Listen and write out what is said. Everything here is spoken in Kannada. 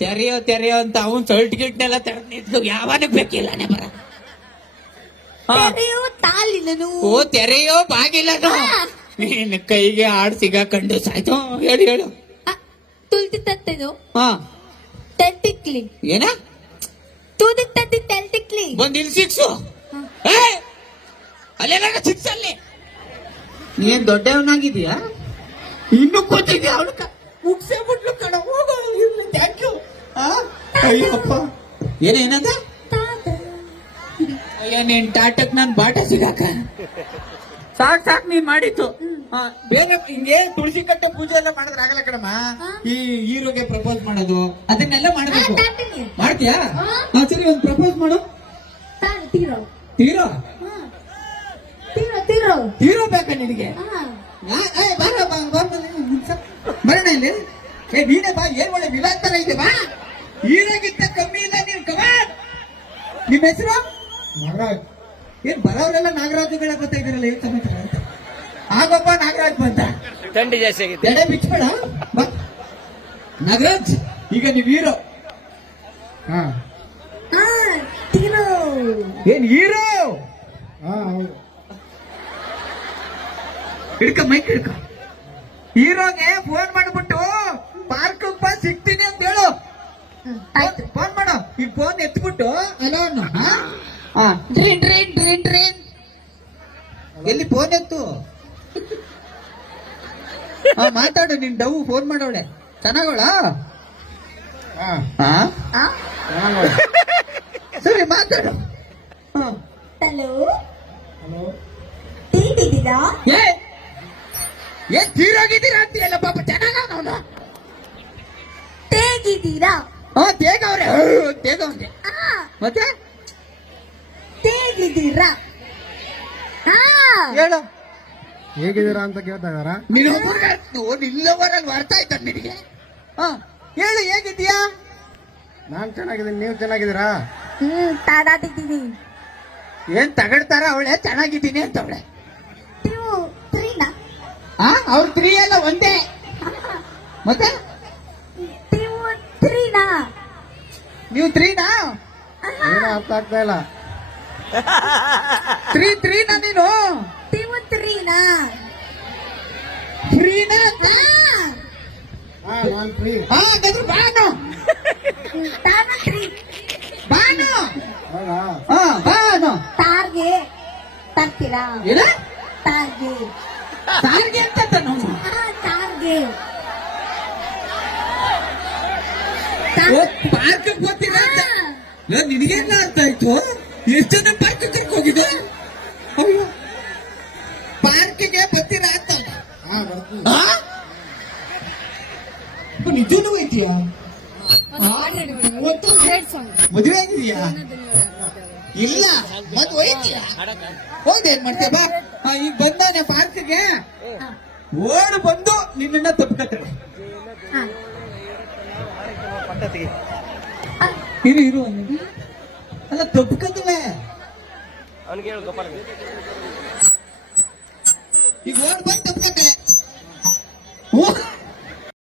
ತೆರೆಯೋ ತೆರೆಯೋ ಅಂತ ಅವನ್ ಸಲ್ಟ್ ಗಿಟ್ನೆಲ್ಲ ತೆರೆದ್ ನಿಂತು ಯಾವನಕ್ ಬೇಕಿಲ್ಲ ಬರ. ತೆರೆಯೋ ತಾಲಿನನು. ಓ ತೆರೆಯೋ ಬಾಗಿಲನು. ನೀನ್ ಕೈಗೆ ಹಾಡ್ ಸಿಗಾಕೊಂಡು ಸಾಯ್ತು. ಹೇಳು ಹೇಳು. ತುಲ್ತಿ ತತ್ತೇನು. ಹಾ ತೆಂಟಿಕ್ಲಿ. ಏನ ತೂದಿ ತತ್ತಿ ತೆಂಟಿಕ್ಲಿ. ಬಂದ್ ಇಲ್ಲಿ ಸಿಕ್ಸು. ಅಲ್ಲೆಲ್ಲ ಸಿಕ್ಸ್ ಅಲ್ಲಿ. ನೀನ್ ದೊಡ್ಡವನಾಗಿದೀಯಾ ಇನ್ನು ಕೂತಿದ್ಯಾ? ಅವಳು ಮುಗ್ಸೇ ಬಿಟ್ಲು ಕಣ. ಹೋಗ ಥ್ಯಾಂಕ್ ಯು. ಅಯ್ಯಪ್ಪ ಏನಂದ? ಅಯ್ಯ ನೀನ್ ಟಾಟಕ್ ನಾನ್ ಬಾಟ ಸಿಗಾಕ ಸಾಕ್ ನೀನ್ ಮಾಡಿತ್ತು. ಬೇರೆ ಹಿಂಗೆ ತುಳಸಿ ಕಟ್ಟೆ ಪೂಜೆ ಎಲ್ಲ ಮಾಡಿದ್ರೆ ಆಗಲ್ಲ ಕಣಮ್ಮ. ಈ ಹೀರೋಗೆ ಪ್ರಪೋಸ್ ಮಾಡೋದು ಅದನ್ನೆಲ್ಲ ಮಾಡ್ಬೇಕು. ಮಾಡ್ತೀಯಾ? ಸರಿ ಒಂದ್ ಪ್ರಪೋಸ್ ಮಾಡು. ತೀರೋ ತೀರೋ ತೀರೋ ಹೀರೋ ಬೇಕಾ ನಿನಗೆ? ಬರೋಣ ಇಲ್ಲಿ. ನೀನೇ ಬಾ. ಏನ್ ಒಳ್ಳೆ ವಿಲಾಸ್ ತರ ಇದೆ ಬಾ. ಹೀರೋಗಿಂತ ಕಮ್ಮಿ ಇಲ್ಲ ನೀನ್. ಕಮಾನ್. ನಿಮ್ ಹೆಸರು ನಾಗರಾಜ್. ಏನ್ ಬರೋರೆಲ್ಲ ನಾಗರಾಜುಗಳ ಬರ್ತಾ ಇದ್ರಲ್ಲ, ಏನ್ ಸಮಾಚಾರ ಅಂತ. ಆಗಪ್ಪ ನಾಗರಾಜ್ ಬಂದ. ಥಂಡಿ ಜಾಸ್ತಿ ಆಗಿದೆ. ಎಡೆ ಬಿಚ್ಬೇಡ. ನಾಗರಾಜ್ ಈಗ ನೀವ್ ಹೀರೋ. ತೀರೋ. ಏನ್ ಹೀರೋ? ಹಿಡ್ಕ ಮೈಕ್ ಹಿಡ್ಕ. ಹೀರೋಗೆ ಫೋನ್ ಮಾಡ್ಬಿಟ್ಟು ಪಾರ್ಕ್ ಬಾ ಸಿಗ್ತೀನಿ ಅಂತ ಹೇಳು. ಫೋನ್ ಮಾಡು. ಈಗ ಫೋನ್ ಎತ್ಬಿಟ್ಟು hello train train train train. ಎಲ್ಲಿ ಫೋನ್ ಎತ್ತು. ಮಾತಾಡು. ನಿನ್ ಡವ್ ಫೋನ್ ಮಾಡೋಳೆ ಚೆನ್ನಾಗೋಳ. ಸರಿ ಮಾತಾಡು. ಹಲೋ ಹೇಗಿದ್ದೀರಾ? ಏನ್ ತೀರೋಗಿದ್ದೀರಾ ಅಂತೀಯಲ್ಲ ಪಾಪ. ಚೆನ್ನಾಗ ಹೇಗಿದ್ದೀರಾ? ತೇಗ ಅವ್ರೆ. ತೇಗ ಅವ್ರೆ ಮತ್ತೆ ಹೇಗಿದ್ದೀರಾ? ಹೇಳು. ಹೇಗಿದ್ದೀರಾ ಅಂತ ಕೇಳ್ತಾ ಇದಾರ. ನಿಲ್ಲವರಲ್ಲಿ ಅರ್ಥ ಆಯ್ತ ನಿನಗೆ? ಹೇಳು ಹೇಗಿದ್ದೀಯಾ? ನಾನ್ ಚೆನ್ನಾಗಿದ್ದೀನಿ, ನೀವು ಚೆನ್ನಾಗಿದ್ದೀರಾ? ತಾದಾತಿದ್ದೀನಿ. ಏನ್ ತಗಡ್ತಾರ ಅವಳೆ ಚೆನ್ನಾಗಿದ್ದೀನಿ ಅಂತ ಅವಳೆ. ನೀವು ತ್ರೀನಾ? ಅವ್ರ ತ್ರೀ ಎಲ್ಲ ಒಂದೇ. ಮತ್ತೆ ನೀವು ತ್ರೀನಾ? ನೀವು ತ್ರೀನಾ? ಏನೋ ಅರ್ಥ ಆಗ್ತಾ ಇಲ್ಲ. ತ್ರೀನಾ ನೀನು? ನೀವು ತ್ರೀನಾ? ಫ್ರೀನಾ? ನಾನ್ ಫ್ರೀ. ಬಾನು ನಾನು ತ್ರೀ. ಬಾನು ಹೌದಾ? ಬಾನು ತಾರ್ಗೆ ತರ್ತೀರಾ? ಏನ ತಾರ್ಗೆ ಸಾರಿಗೆ ಅಂತ ನಾವು ತಾರ್ಗೆ ಪಾರ್ಕ್ ಗೊತ್ತಿಲ್ಲ. ನಿನಗೇನ ಅರ್ಥ ಆಯ್ತು? ಎಷ್ಟು ಜನ ಪಾರ್ಕ್ ಕರ್ಕ ಹೋಗಿದೆ? ಪಾರ್ಕ್ಗೆ ಬರ್ತೀರಾ ಅಂತ. ನಿಜನೂ ಐತಿಯಾ? ಮದುವೆ ಆಗಿದೆಯಾ? ಇಲ್ಲ ಮತ್ ಹೋಯ್ತೀಯಾ? ಹೋದೇನ್ ಮಾಡ್ತೀಯ ಬಾ. ಈಗ ಬಂದಾನೆ ಪಾರ್ಕ್ಗೆ. ಓಡ್ ಬಂದು ನಿನ್ನ ತಪ್ಪಿಕತ್ತವೆ. ಇರು ಅಲ್ಲ ತಪ್ಪಿಕತ್ತವೆ. ಅವನಿಗೆ ಹೇಳು ಗೋಪಾಲ. ಈಗ ಓಡ್ ಬಂದು ತಪ್ಪಿಕತ್ತೆ.